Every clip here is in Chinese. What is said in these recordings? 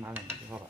拿两个号吧。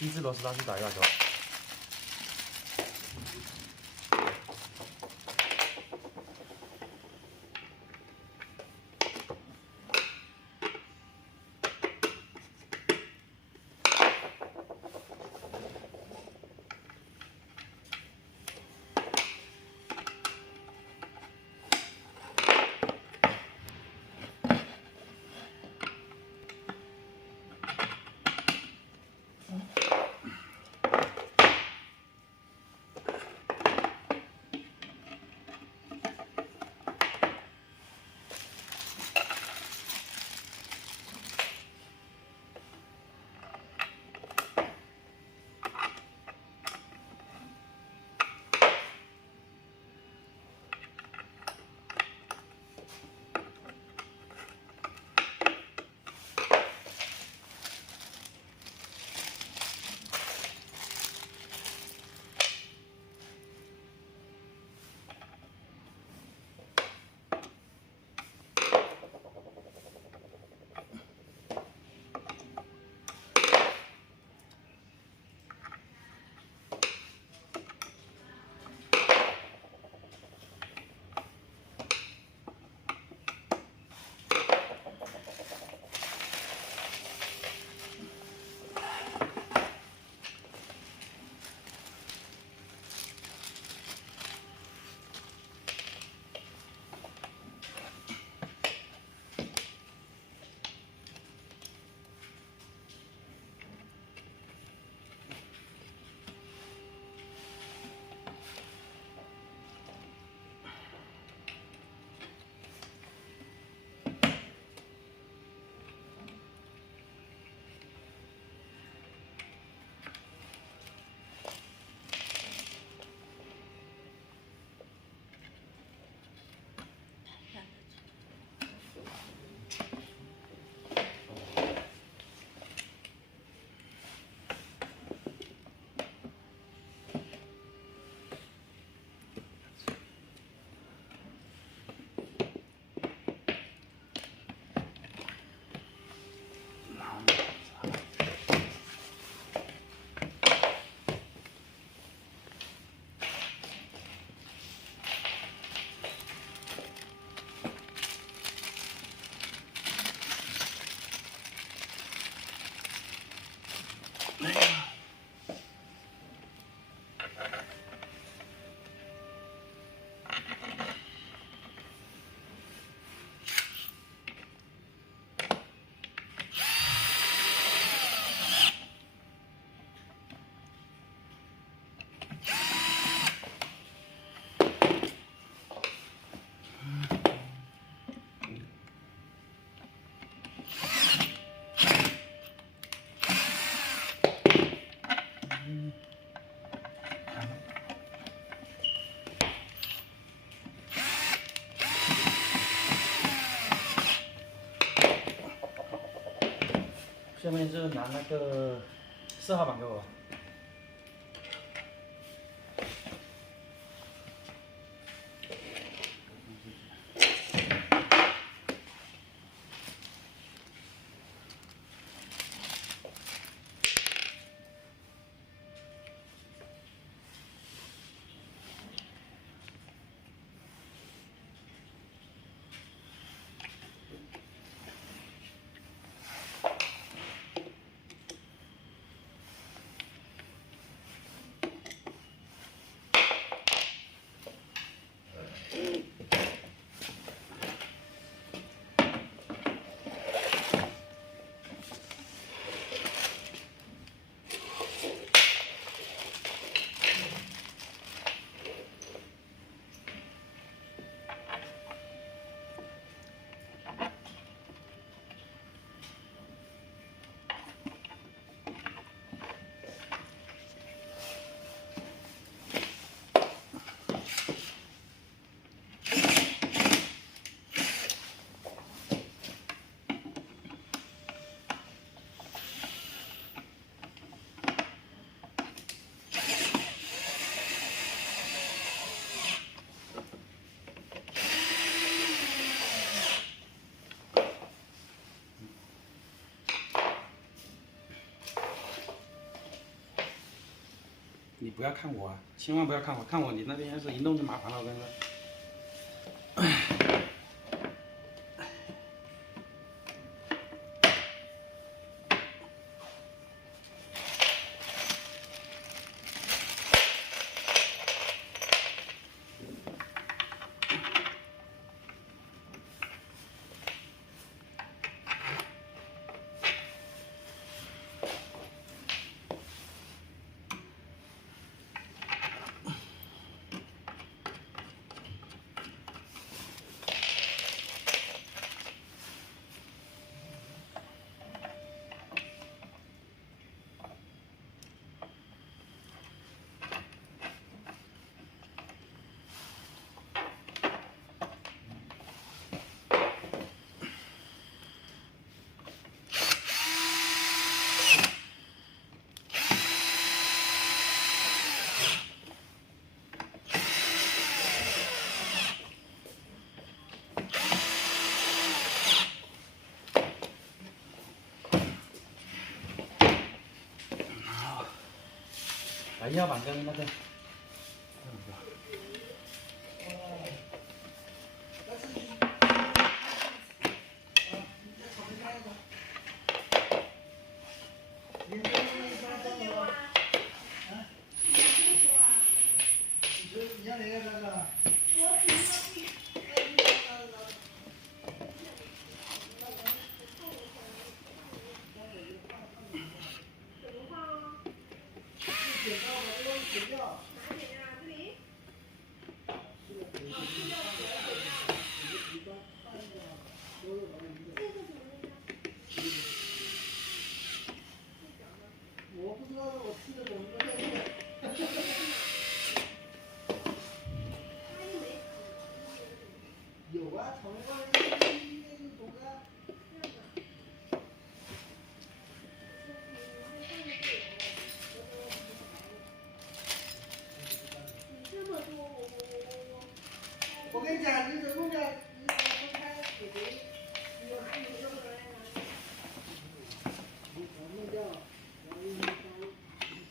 一只螺丝刀去打一把球。下面就拿那个4号板给我。不要看我啊，千万不要看我，看我你那边要是一弄就麻烦了，我跟你说。来1号板跟那个。我不知道我吃的怎么不对。有啊，炒面包应该是懂的。我跟你讲，你怎么弄的？你怎么分开给谁？你要看你要不然呀？你把弄掉，然后用刀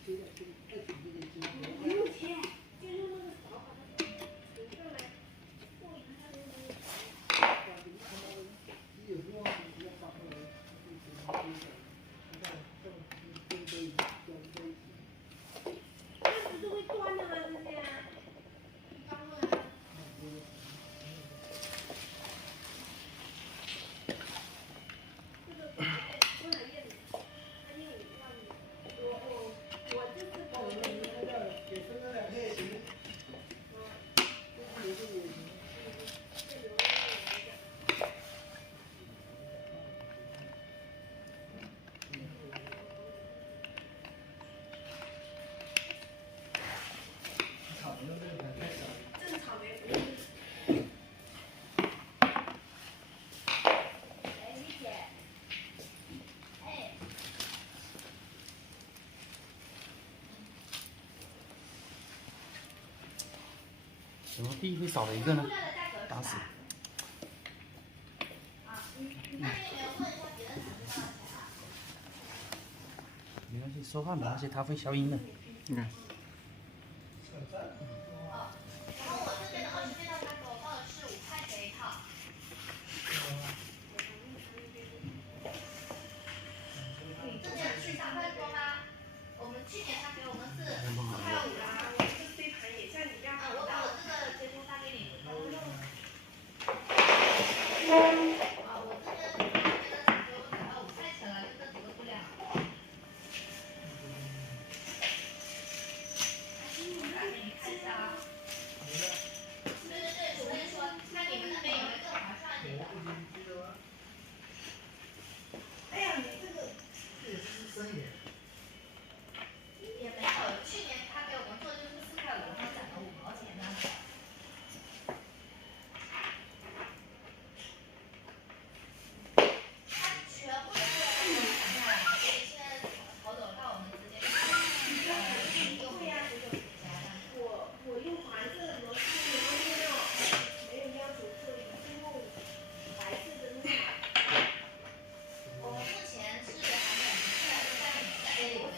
切点切太紧这个筋。不用切，就用那个勺把它扯上来，过一下就能。有时候你要把它们你看这么堆在一起，交在一起。那不是会断的吗？这些？刚问。怎么地会少了一个呢？打死！没关系，说话没关系，它会消音的。你看。然后我这边的20件套餐给我报的是5块钱一套。这件是3块多吗？我们去年他给我们是4块5啦。我这个飞盘也像你这样。我把我这个截图发给你。我这边他给我涨到5块钱了，就这几个布料。给你看一下啊。对，我跟你说，看你们那边有没有更划算一点的。哎呀，你这个这也是深一点。也没有，去年他给我们做就是4块5，然后涨了5毛钱呢。他全部的布料都给我们涨价了，所以现在好走到我们直接用呀。我用黄色的螺丝，没有要求所以就用白色的那种。我们目前是还没有明确的在里面，所以我们